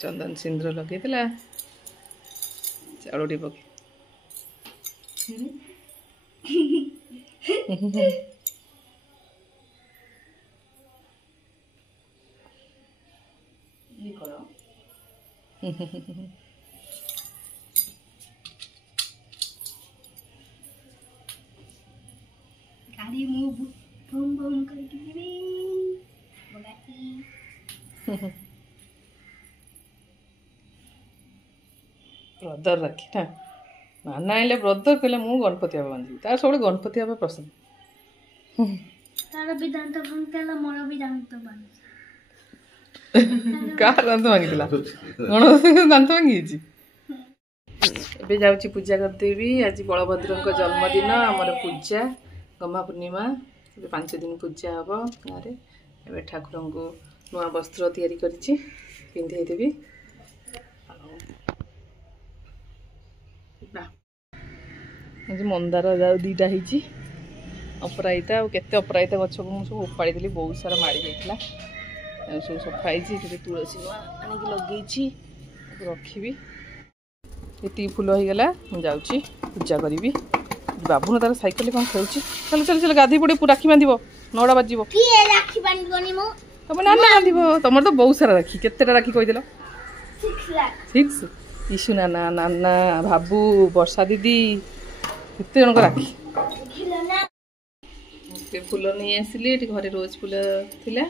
चंदन सिंदूर लगे चाउड़ी पके गाड़ी मुंह बूम बूम करके ब्रदर रखी ना नाना आइले ब्रदर कहले मु गणपति बाबा बांधी तार सब गणपति बाबा पसंद तार भी दांत भांगतेला मोर भी दांत भांग का दांत भांगिला गणपति दांत भांगी ଏବେ ଯାଉଛି ପୂଜା କରିଦେବି। ଆଜି ବଳଭଦ୍ରଙ୍କ ଜନ୍ମଦିନ ଆମର ପୂଜା ଗମା ପୂର୍ଣ୍ଣିମା ଏବେ 5 ଦିନ ପୂଜା ହେବ ଗାଁରେ। ଏବେ ଠାକୁରଙ୍କୁ ନୂଆ ବସ୍ତ୍ର ତିଆରି କରିଛି ପିନ୍ଧେଇ ଦେବି। ଆଜି ମନ୍ଦାର ଯାଉ ଦୁଇଟା ହେଇଛି ଅପରାଜିତା ଆଉ କେତେ ଅପରାଜିତା ଗଛକୁ ମୁଁ ସବୁ ଉପାଡ଼ି ଦେଲି ବହୁତ ସାରା ମାଡ଼ି ଯାଇଥିଲା ସବୁ ସଫା ହେଇଛି। ସେଠି ତୁଳସୀ ନୂଆ ଆଣିକି ଲଗେଇଛି ରଖିବି। ଏତିକି ଫୁଲ ହେଇଗଲା ମୁଁ ଯାଉଛି ପୂଜା କରିବି। ବାବୁନ ତାର ସାଇକେଲରେ କ'ଣ ଖେଳୁଛି ଚାଲ ଚାଲ ଚାଲ ଗାଧୋଇ ପଡ଼ିବ ରାକ୍ଷୀ ବାନ୍ଧିବ 9ଟା ବାଜିବ। ତମେ ନାନା ବାନ୍ଧିବ ତମର ତ ବହୁତ ସାରା ରାକ୍ଷୀ କେତେଟା ରାକ୍ଷୀ କହିଦେଲ 6 ଇସୁ ନାନା ନାନା ଭାବୁ ବର୍ଷା ଦିଦି କେତେ ଜଣଙ୍କ ରାକ୍ଷୀ। ଫୁଲ ନେଇ ଆସିଲି ଏଠି ଘରେ ରୋଜ ଫୁଲ ଥିଲା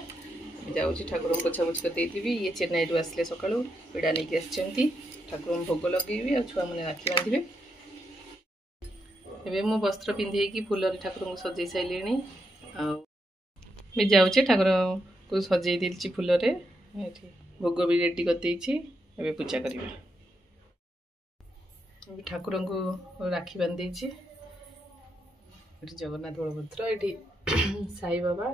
ଯାଉଛି ଠାକୁରଙ୍କୁ ପୋଛାପୋଛି କରିଦେଇଥିବି। ଇଏ ଚେନ୍ନାଇରୁ ଆସିଲେ ସକାଳୁ ପିଡ଼ା ନେଇକି ଆସିଛନ୍ତି ଠାକୁରଙ୍କୁ ଭୋଗ ଲଗେଇବି ଆଉ ଛୁଆମାନେ ରାକ୍ଷୀ ବାନ୍ଧିବେ। ଏବେ ମୁଁ ବସ୍ତ୍ର ପିନ୍ଧେଇକି ଫୁଲରେ ଠାକୁରଙ୍କୁ ସଜେଇ ସାରିଲିଣି ଆଉ ବି ଯାଉଛି ଠାକୁରଙ୍କୁ ସଜେଇ ଦେଇଛି ଫୁଲରେ ଏଠି ଭୋଗ ବି ରେଡ଼ି କରିଦେଇଛି। ଏବେ ପୂଜା କରିବି। ଠାକୁରଙ୍କୁ ରାକ୍ଷୀ ବାନ୍ଧି ଦେଇଛି। ଏଠି ଜଗନ୍ନାଥ ବଳଭଦ୍ର ଏଠି ସାଇ ବାବା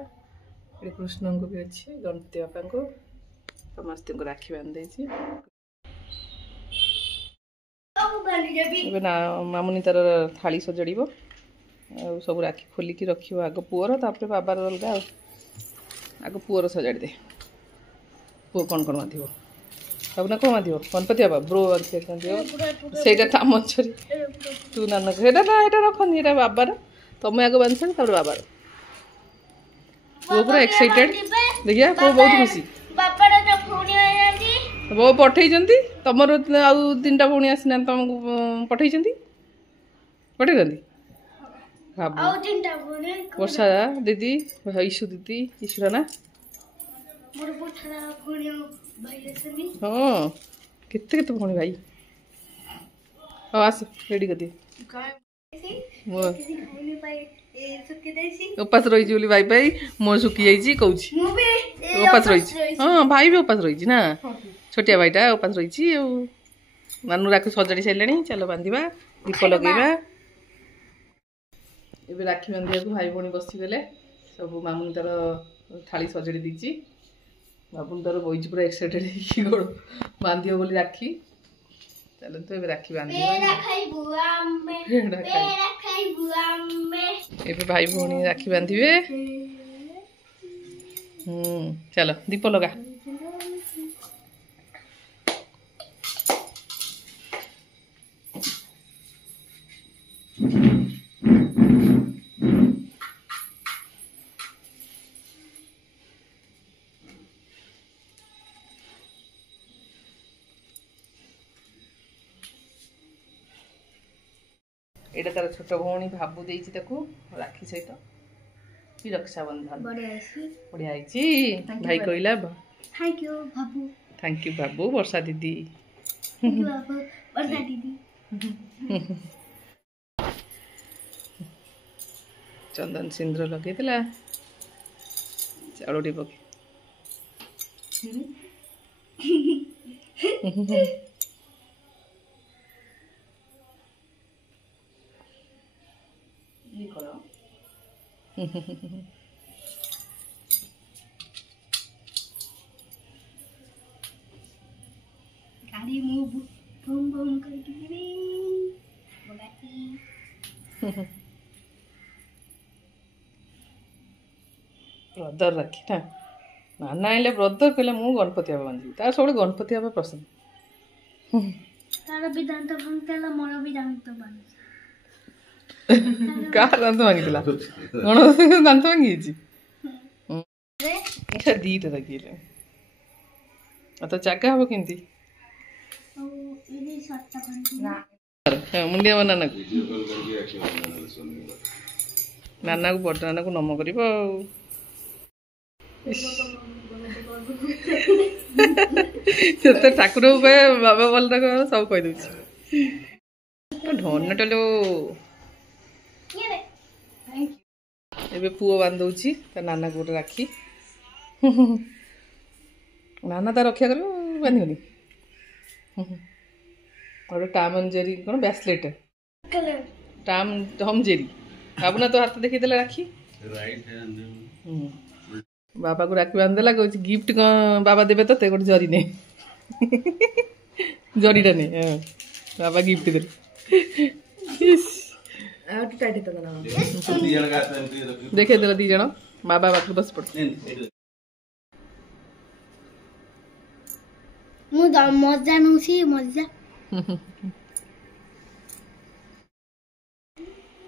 ଏଠି କୃଷ୍ଣଙ୍କୁ ବି ଅଛି ଗଣପତି ବାପାଙ୍କୁ ସମସ୍ତଙ୍କୁ ରାକ୍ଷୀ ବାନ୍ଧି ଦେଇଛି। ଏବେ ମାମୁନି ତାର ଥାଳି ସଜାଡ଼ିବ ଆଉ ସବୁ ରାକ୍ଷୀ ଖୋଲିକି ରଖିବ ଆଗ ପୁଅର ତାପରେ ବାବାର ଅଲଗା ଆଉ ଆଗ ପୁଅର ସଜାଡ଼ି ଦେ। ପୁଅ କ'ଣ କ'ଣ ବାନ୍ଧିବ ସବୁ ନା କ'ଣ ବାନ୍ଧିବ ଗଣପତି ବାବା ବ୍ରୋ ବାନ୍ଧିବ ସେଇଟା ତା ମଛରେ ତୁ ନାନା ସେଇଟା ନା ଏଇଟା ରଖନି ଏଇଟା ବାବାର ତମେ ଆଗ ବାନ୍ଧି ସାର ତାପରେ ବାବାର। ପୁଅ ପୁରା ଏକ୍ସାଇଟେଡ୍ ଦେଖିଆ ପୁଅ ବହୁତ ଖୁସି ବୋଉ ପଠେଇଛନ୍ତି ତମର ଆଉ 3ଟା ଭଉଣୀ ଆସିନାହାନ୍ତି ତମକୁ ପଠେଇଛନ୍ତି ବର୍ଷା ଦିଦି ଇସୁ ଦିଦି ଇସୁରା ନା ହଁ କେତେ କେତେ ଭଉଣୀ ଭାଇ ହଉ ଆସ ରେଡ଼ି କରିଦିଏ। ଉପାସ ରହିଛି ବୋଲି ଭାଇ ଭାଇ ମୋ ଶୁଖି ଯାଇଛି କହୁଛି ଉପାସ ରହିଛି। ହଁ ଭାଇ ବି ଉପାସ ରହିଛି ନା ଛୋଟିଆ ଭାଇଟା ଉପାସ ରହିଛି ଆଉ ମାନୁ ରାକ୍ଷୀ ସଜାଡ଼ି ସାରିଲାଣି ଚାଲ ବାନ୍ଧିବା ଦୀପ ଲଗେଇବା। ଏବେ ରାକ୍ଷୀ ବାନ୍ଧିବାକୁ ଭାଇ ଭଉଣୀ ବସିଗଲେ ସବୁ ମାମୁନି ତାର ଥାଳି ସଜାଡ଼ି ଦେଇଛି ବାବୁନ ତାର ବଇଛି ପୁରା ଏକ୍ସାଇଟେଡ୍ ହେଇକି ଗୋଡ଼ ବାନ୍ଧିବ ବୋଲି ରାକ୍ଷୀ। ଚାଲନ୍ତୁ ଏବେ ରାକ୍ଷୀ ବାନ୍ଧିବା। ଏବେ ଭାଇ ଭଉଣୀ ରାକ୍ଷୀ ବାନ୍ଧିବେ। ଚାଲ ଦୀପ ଲଗା। ଏଇଟା ତାର ଛୋଟ ଭଉଣୀ ଭାବୁ ଦେଇଛି ତାକୁ ରାକ୍ଷୀ ସହିତ କି ରକ୍ଷାବନ୍ଧନ ବଢିଆ ହେଇଛି। ଭାଇ କହିଲା ଥ୍ୟାଙ୍କ ୟୁ ବାବୁ ବର୍ଷା ଦିଦି। ଚନ୍ଦନ ସିନ୍ଦୂର ଲଗେଇଥିଲା ଚାଉଡ଼ି ପକେ गाड़ी मुंह बूम बूम करके ब्रदर रखी ना नाना आइले ब्रदर कहले मु गणपति बाबा बांधिबी तार सब गणपति बाबा पसंद तार भी दांत भांगतेला मोर भी दांत भांग का दांत भांगितला गणपति दांत भांगी अच्छा दीटा रखिले तो चाका हबो केंती मुंडिया नाना को नाना को बड़ नाना को नम कर ठाकुर बाबा बोल सब कह दे ढन टलो ए पुओ बांधुची नाना को राखी नाना ता रक्षा कर बांधनी और टाम एंड जेरी कौन ब्रेसलेट टाम टम जेरी बाबू ना तो हाथ देखी देला राखी बाबा को राखी बांधला कहूँ गिफ्ट कौन बाबा देवे तो गोटे जरी ने जरीटा ने बाबा गिफ्ट दे देखे देला दी जन बाबा पाखे बस पड़ मजा नौसी मजा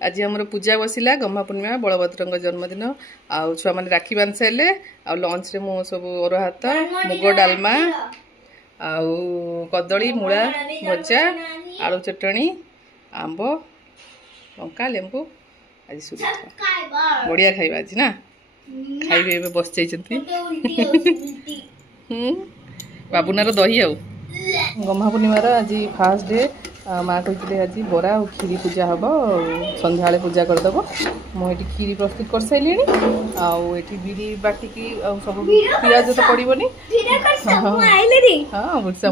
आज आम पूजा बसला गम्हा पूर्णिमा बलभद्र जन्मदिन आउ छुआ मैंने राखी बांध सारे आ लंच रे मो सब अरुआ भात मुग डालमा आउ कदली मूला भजा आलू चटणी आंब लंका लेंबू आज सुरी बढ़िया खाइबा आज ना खाइबे बस जाइछंती बाबुनार दही आउ गम्हा पूर्णिमार आज फास्ट डे माँ कहते आज बरा और खीरी पूजा हम संध्या पूजा करदेव मुझे खीरी प्रस्तुत कर सारे आठी बिरी बाटिकी सब पिज तो पड़ोनी हाँ बुर्सा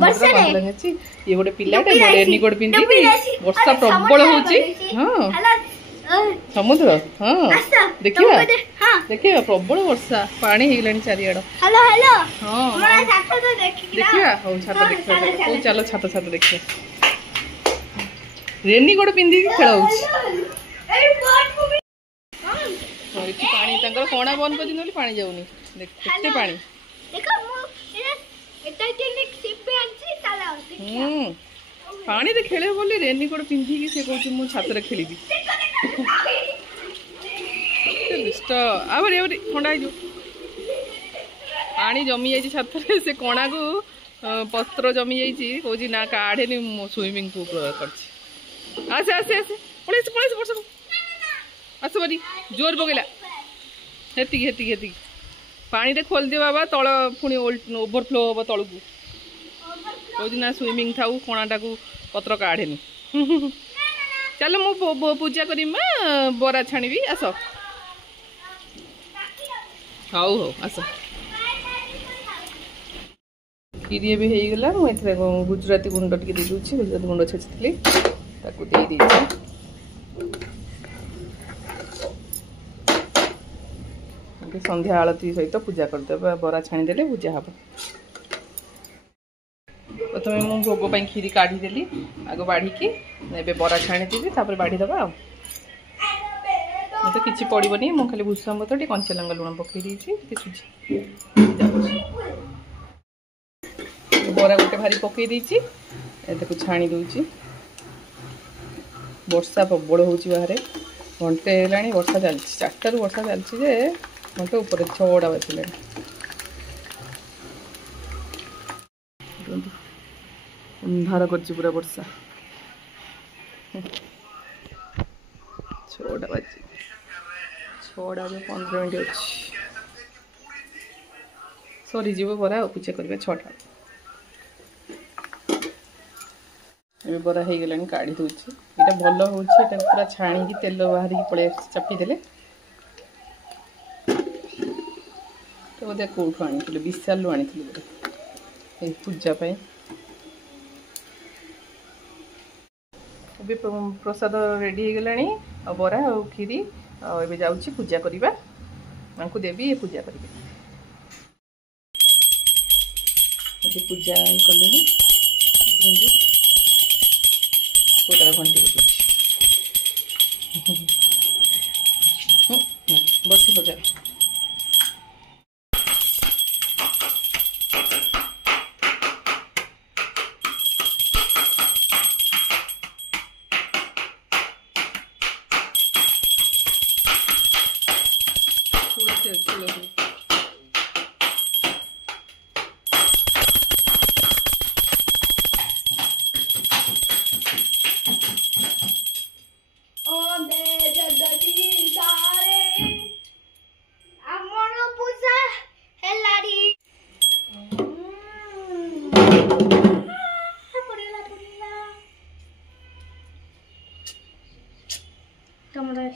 ये गोटे पिलाटे रेनीकोट पिंधिकी वर्षा प्रबल होची हाँ समुद्र हाँ देखिए देखिए प्रबल वर्षा पानी हो गलानी चारिआड़ हाँ देखिए हूँ छात देखिए चलो छात छात देखिए रेनीकोट पिंधिकी खेल पानी कणा बंद कर दिन पानी जाऊनी केते पानी पानी रे खेले बोली रेनीकोट पिंधिकी से कहूँ मु छात खेली दुष्ट आवर ठंडा हो पानी जमी जाइए छात से कणा को पत्र जमी जाइए कौन ना काढ़े स्विमिंग पूल कर आसे आसे आसे पड़े पड़े वर्ष आस बरी जोर पकेला हेती हेती हेती पानी रे खोल दे बाबा तल पुणी ओभरफ्लो हम तलू कौन ना स्विमिंग थाऊ कणाटा को पत्र काढ़े चलो मु पूजा करी बरा छाणी आस हौ हौ आस खीरी भी हो गला मुझे गुजराती गुंड टे दे दूसरी गुजराती गुंड छेची ताकू दे दीजिए संध्या आलती सहित पूजा करदे बरा छाणीदे पूजा हम प्रथम मुझे भोग खीरी काढ़ीदेली आग बाढ़ी बरा छाणीदेवी तापर बाढ़ीदबा तो किसी पड़ोनी मुझे खाली भूषण पत्र टे कंचा लंका लुण पकई सुझी बरा गोटे भारी पकई देती छाणी दूची वर्षा प्रबल हो बाहर घंटे है वर्षा चलती 4टारू वर्षा चलती जे घंटे ऊपर 6टा बाजिले अंधार कर पूरा वर्षा 6टा बाजी 6टा 15 मिनट अच्छी सरीज बरा पूजा करेंगे 6टा ये बरा हो गला काढ़ी दूची यहाँ भल हो पूरा छाणी तेल बाहर पड़े चापीदे तो बोधे कौटू आनी विशाल आनी पूजा अभी प्रसाद रेडी हो गला बरा और खीरी और जाऊँगी पूजा करवा माँ देवी ये पूजा करेंगे पूजा कले घंटी बसी बजा टमाटर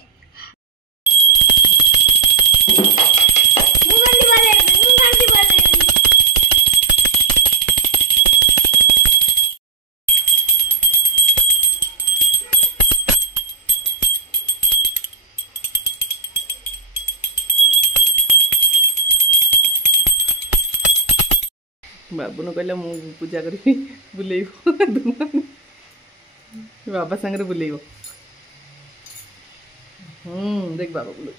बाबू कहला मु पूजा करी बुलेब बाबा सागर बुलेब देख बाबा बुलाऊ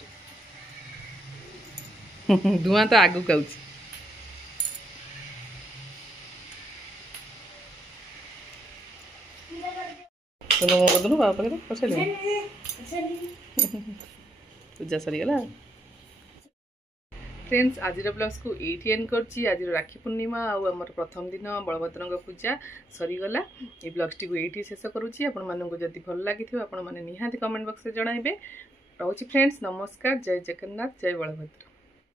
धुआं तो आगू आउच बदलू बाबा पाखे पचार पूजा सरीगला फ्रेंड्स आज ब्लग्स को ये एंड करछि आज राखी पूर्णिमा आम प्रथम दिन बलभद्र पूजा सरीगला ये ब्लग्स टी ये शेष करुच्ची आपण मानक जदि भल लगी आपण मैंने निहाती कमेंट बॉक्स में जणाइबे। रोची फ्रेंड्स नमस्कार जय जगन्नाथ जय बलभद्र।